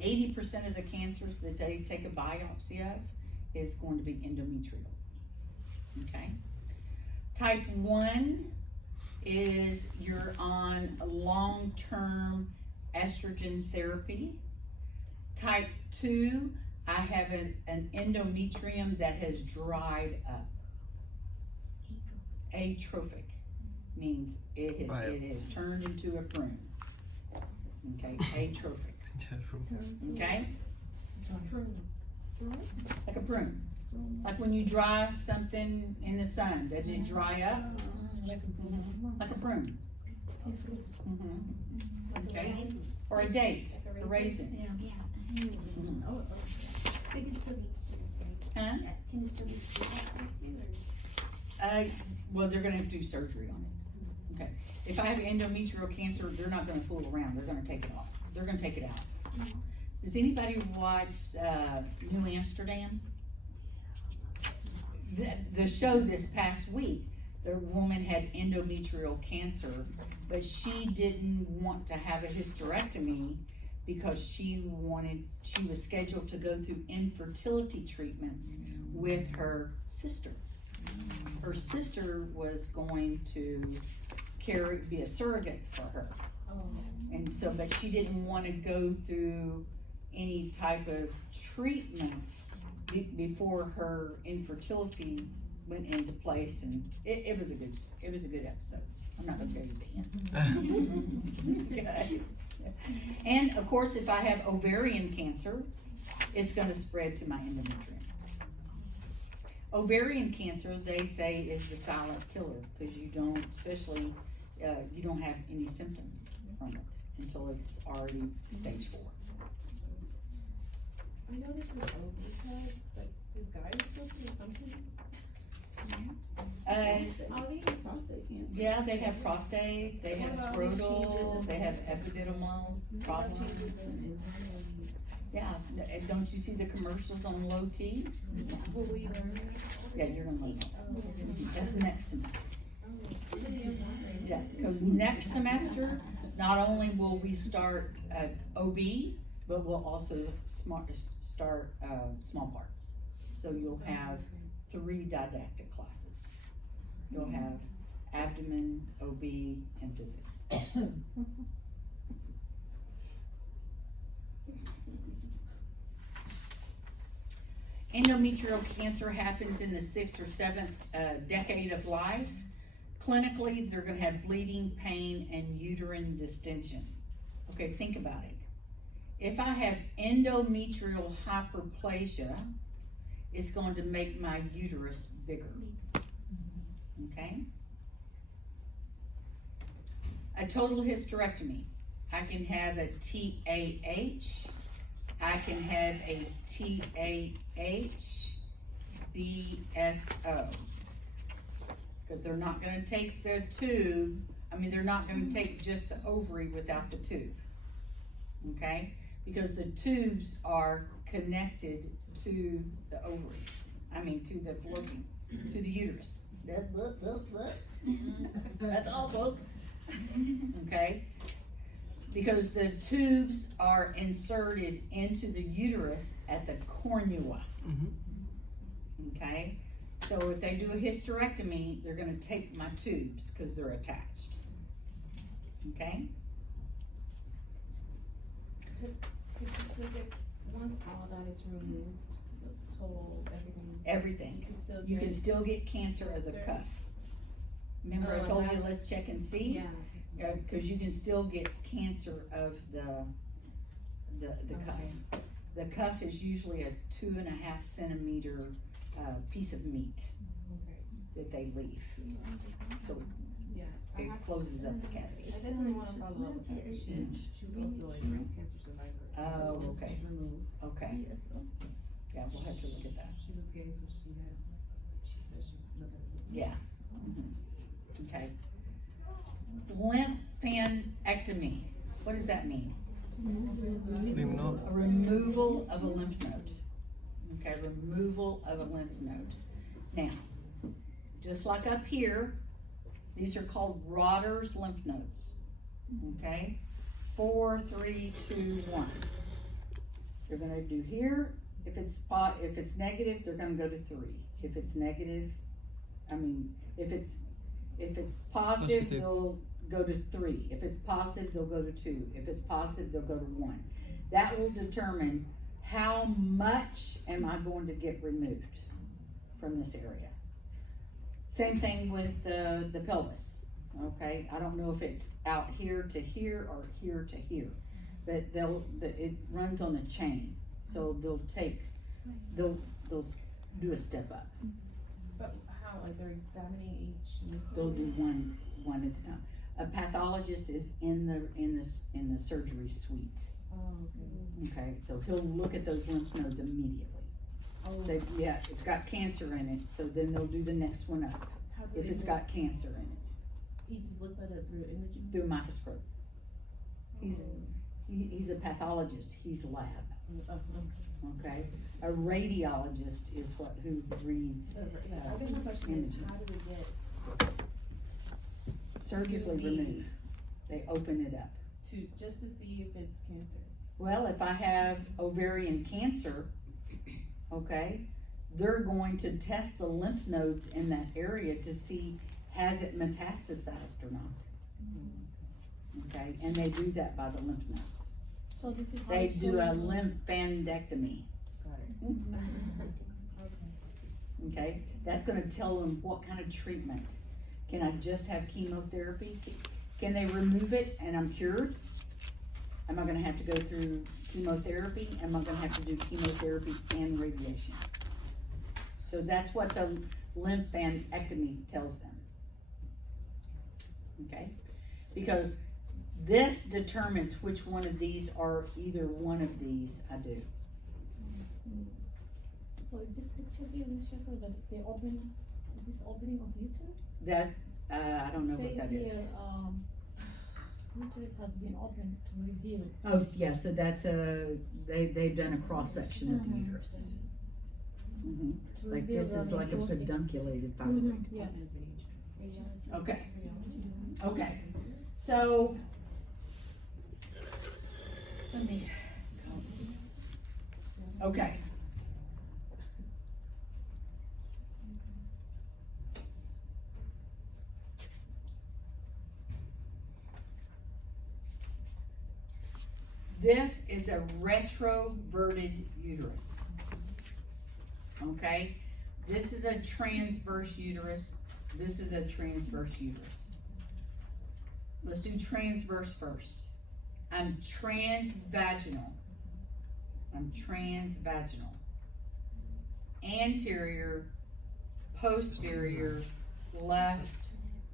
80% of the cancers that they take a biopsy of is going to be endometrial. Okay? Type 1 is you're on long-term estrogen therapy. Type 2, I have an endometrium that has dried up. Atrophic means it has turned into a prune. Okay, atrophic. Okay? Like a prune. Like when you dry something in the sun, doesn't it dry up? Like a prune. Okay? Or a date, a raisin. Huh? Well, they're going to have to do surgery on it. Okay. If I have endometrial cancer, they're not going to fool around. They're going to take it off. They're going to take it out. Does anybody watch New Amsterdam? The show this past week, the woman had endometrial cancer, but she didn't want to have a hysterectomy because she was scheduled to go through infertility treatments with her sister. Her sister was going to be a surrogate for her. And so, but she didn't want to go through any type of treatment before her infertility went into place, and it was a good episode. I'm not going to tell you the end. Guys. And of course, if I have ovarian cancer, it's going to spread to my endometrium. Ovarian cancer, they say, is the silent killer because you don't, especially, you don't have any symptoms from it until it's already stage 4. I know this is ovary test, but do guys go through something? They have prostate cancer. Yeah, they have prostate, they have scrotal, they have epididymal problems. Yeah, and don't you see the commercials on low T? Will we learn that? Yeah, you're gonna learn that. That's next semester. Yeah, because next semester, not only will we start OB, but we'll also start small parts. So you'll have 3 didactic classes. You'll have abdomen, OB, and physics. Endometrial cancer happens in the 6th or 7th decade of life. Clinically, they're going to have bleeding, pain, and uterine distension. Okay, think about it. If I have endometrial hyperplasia, it's going to make my uterus bigger. Okay? A total hysterectomy. I can have a TAH. I can have a TAH BSO. Because they're not going to take the tube. They're not going to take just the ovary without the tube. Okay? Because the tubes are connected to the ovaries. To the fallopian, to the uterus. That's all, folks. Okay? Because the tubes are inserted into the uterus at the cornua. Okay? So if they do a hysterectomy, they're going to take my tubes because they're attached. Okay? Once all that is removed, the total everything. You can still get cancer of the cuff. Remember I told you let's check and see? Yeah. Because you can still get cancer of the cuff. The cuff is usually a 2.5 centimeter piece of meat that they leave. So it closes up the cavity. I definitely want to follow up with her. She was also a breast cancer survivor. Oh, okay. Removed. Okay. Yeah, we'll have to look at that. She was gay, so she said she's looking at it. Yeah. Mm-hmm. Okay. Lymphectomy. What does that mean? A removal of a lymph node. Okay, removal of a lymph node. Now, just like up here, these are called Rotter's lymph nodes. Okay? 4, 3, 2, 1. they're gonna do here. If it's negative, they're gonna go to 3. If it's negative, if it's positive, Positive. they'll go to 3. If it's positive, they'll go to 2. If it's positive, they'll go to 1. That will determine how much am I going to get removed from this area. Same thing with the pelvis, okay? I don't know if it's out here to here or here to here, but it runs on a chain. So they'll do a step up. But how, like they're examining each lymph They'll node? do one at a time. A pathologist is in the surgery suite. Oh, okay. Okay, so he'll look at those lymph nodes immediately. Oh, Say, yeah, it's got cancer in it, so then they'll do the next one up, how do if they it's know? got cancer in it, He just looks at it through imaging? through a microscope. He's, Oh. he's a pathologist, he's lab, Okay. okay? A radiologist is who reads Yeah, I think my question is, imaging. how do they get surgically To the- remove. They open it up. just to see if it's cancerous? Well, if I have ovarian cancer, okay, they're going to test the lymph nodes in that area to see has it metastasized or not. Okay, and they do that by the lymph nodes. So this is how They it's do a showing- lymphadenectomy, Got it. Okay. okay? That's gonna tell them what kind of treatment. Can I just have chemotherapy? Can they remove it and I'm cured? Am I gonna have to go through chemotherapy? Am I gonna have to do chemotherapy and radiation? So that's what the lymphadenectomy tells them. Okay? Because this determines which one of these or either one of these I do. So is this picture here, Ms. Shepherd, that the opening, is this opening of uterus? That, I don't know what that is. Says here, uterus has been opened to reveal. Oh, yeah, so that's they've done a cross-section of the Mhm. uterus. Mhm. To Like reveal this is the like a aortic. pedunculated fibroid. Yes. Okay, okay, so. Let me go. Okay. This is a retroverted uterus. Okay, this is a transverse uterus. This is a transverse uterus. Let's do transverse first. I'm transvaginal. I'm transvaginal. Anterior, posterior, left,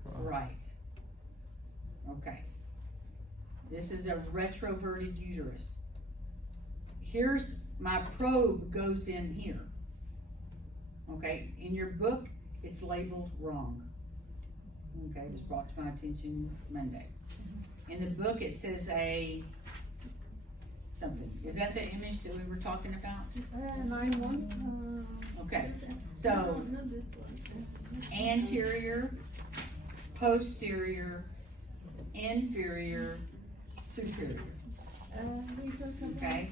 right. Okay. This is a retroverted uterus. Here's my probe goes in here. Okay, in your book, it's labeled wrong. Okay, it was brought to my attention Monday. In the book, it says something. Is that the image that we were talking about? 9-1, Okay, so Not this one. anterior, posterior, inferior, superior. Okay,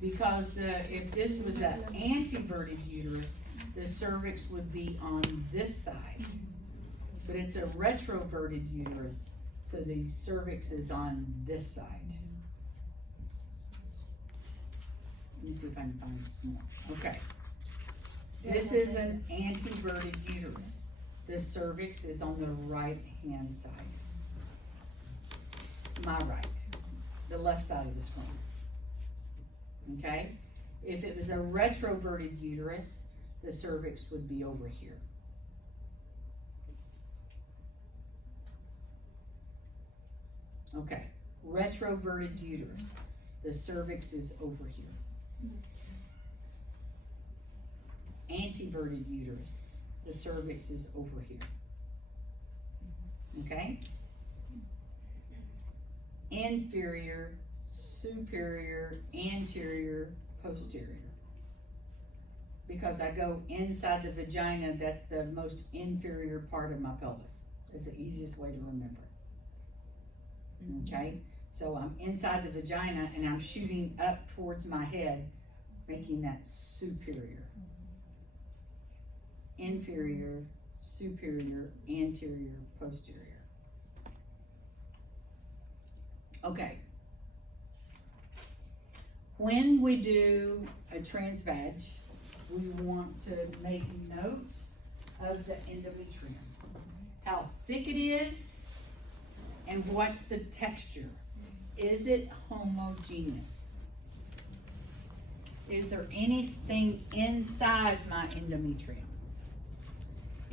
because if this was an anteverted uterus, the cervix would be on this side. But it's a retroverted uterus, so the cervix is on this side. Let me see if I can find some more. Okay. This is an anteverted uterus. The cervix is on the right-hand side. My right, the left side of the screen. Okay? If it was a retroverted uterus, the cervix would be over here. Okay, retroverted uterus, the cervix is over here. Anteverted uterus, the cervix is over here. Okay? Inferior, superior, anterior, posterior. Because I go inside the vagina, that's the most inferior part of my pelvis. It's the easiest way to remember. Okay? So I'm inside the vagina and I'm shooting up towards my head. making that superior. Inferior, superior, anterior, posterior. Okay. When we do a transvag, we want to make note of the endometrium. How thick it is, and what's the texture. Is it homogeneous? Is there anything inside my endometrium?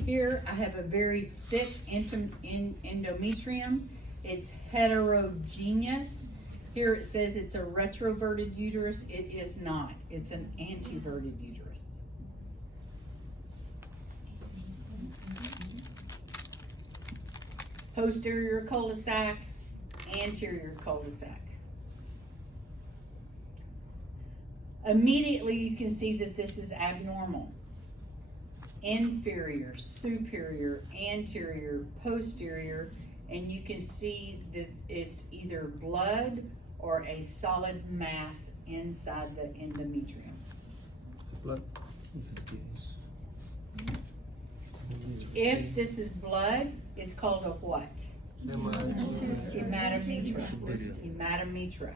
Here I have a very thick endometrium. It's heterogeneous. Here it says it's a retroverted uterus. It is not. It's an anteverted uterus. Posterior cul-de-sac, anterior cul-de-sac. Immediately you can see that this is abnormal. Inferior, superior, anterior, posterior, and you can see that it's either blood or a solid mass inside the endometrium. Blood. If this is blood, it's called a what? Hematometra. Hematometra.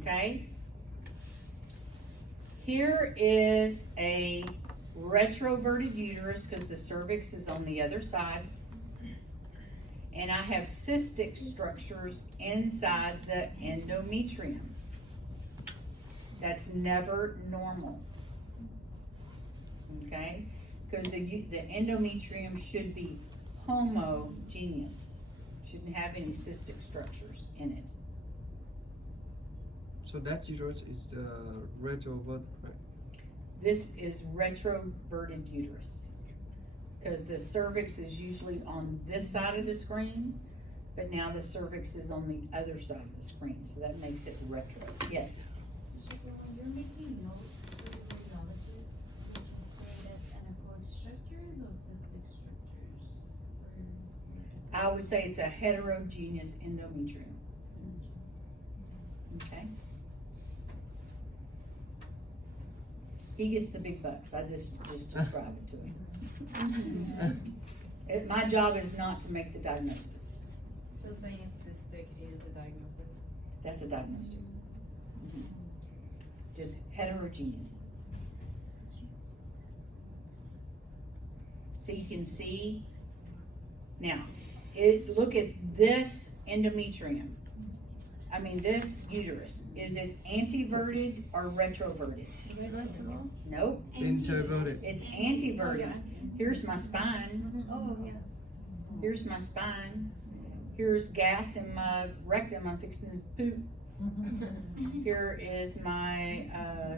Okay? Here is a retroverted uterus because the cervix is on the other side. And I have cystic structures inside the endometrium. That's never normal. Okay? Because the endometrium should be homogeneous. Shouldn't have any cystic structures in it. So that uterus is the retrovert, right? This is retroverted uterus. Because the cervix is usually on this side of the screen, but now the cervix is on the other side of the screen, so that makes it retro. Yes? When you're making notes for the radiologist, would you say that's anechoic structures or cystic structures? I would say it's a heterogeneous endometrium. Okay? He gets the big bucks. I just describe it to him. My job is not to make the diagnosis. So saying cystic is a diagnosis? That's a diagnosis. Just heterogeneous. So you can see, now, look at this endometrium. I mean, this uterus. Is it anteverted or retroverted? Nope. Introverted. It's anteverted. Here's my spine. Oh, yeah. Here's my spine. Here's gas in my rectum. I'm fixing to poop. Here is my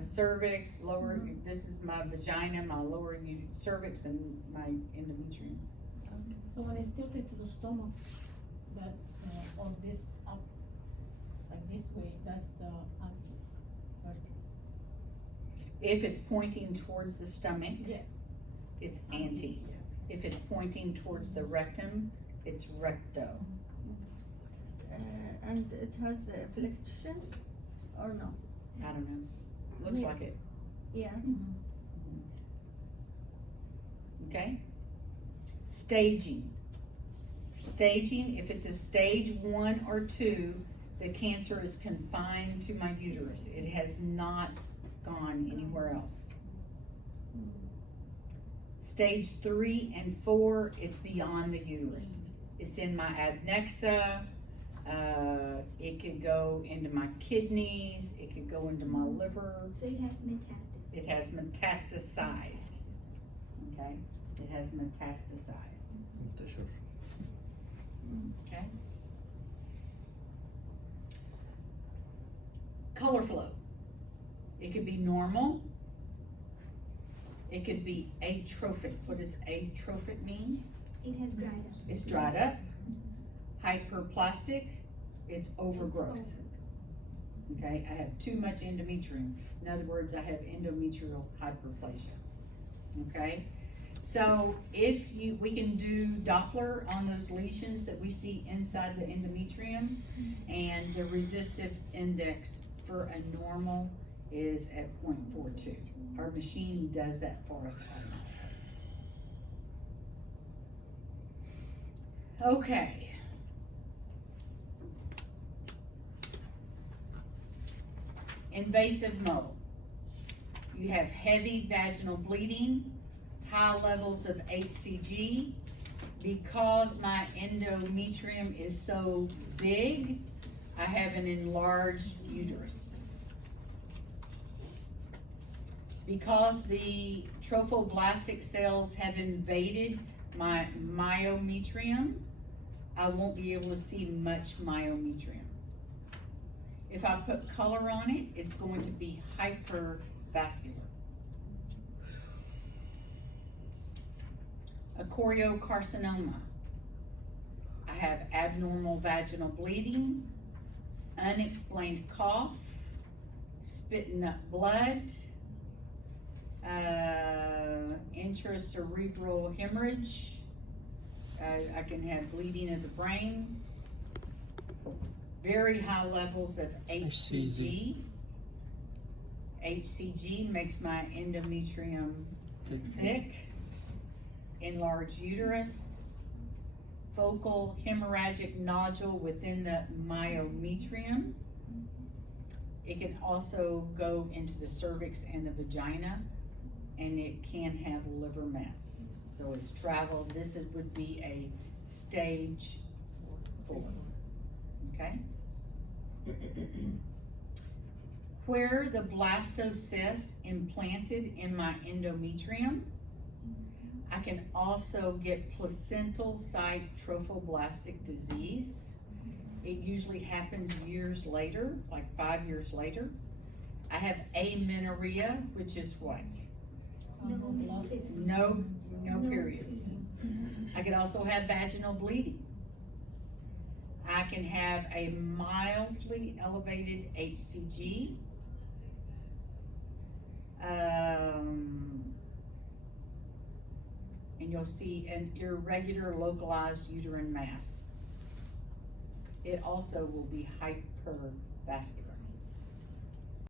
cervix, lower. This is my vagina, my lower cervix, and my endometrium. So when it's tilted to the stomach, that's on this up, like this way, that's the anti-vertic. If it's pointing towards the stomach, Yes. it's anti. If it's pointing towards the rectum, it's recto. And it has a flexion or no? I don't know. Looks Yeah. like it. Yeah. Okay? Staging. Staging, if it's a stage 1 or 2, the cancer is confined to my uterus. It has not gone anywhere else. Stage 3 and 4, it's beyond the uterus. It's in my adnexa. It could go into my kidneys. It could go into my liver. So it has metastasis. It has metastasized. Okay? It has metastasized. Okay? Color flow. It could be normal. It could be atrophic. What does atrophic mean? It has dried up. It's dried up. Hyperplastic, it's overgrowth. Okay, I have too much endometrium. In other words, I have endometrial hyperplasia. Okay, so we can do Doppler on those lesions that we see inside the endometrium, and the resistive index for a normal is at 0.42. Our machine does that for us automatically. Okay. Invasive mole. You have heavy vaginal bleeding, high levels of HCG. Because my endometrium is so big, I have an enlarged uterus. Because the trophoblastic cells have invaded my myometrium, I won't be able to see much myometrium. If I put color on it, it's going to be hypervascular. A choriocarcinoma. I have abnormal vaginal bleeding, unexplained cough, spitting up blood, intracerebral hemorrhage. I can have bleeding of the brain, very high levels of HCG. HCG makes my endometrium thick, enlarged uterus, focal hemorrhagic nodule within the myometrium. It can also go into the cervix and the vagina, and it can have liver mets. So it's traveled. This would be a stage 4. Okay? Where the blastocyst implanted in my endometrium, I can also get placental site trophoblastic disease. It usually happens years later, like 5 years later. I have amenorrhea, which is what? No periods. I could also have vaginal bleeding. I can have a mildly elevated HCG. And you'll see an irregular localized uterine mass. It also will be hypervascular.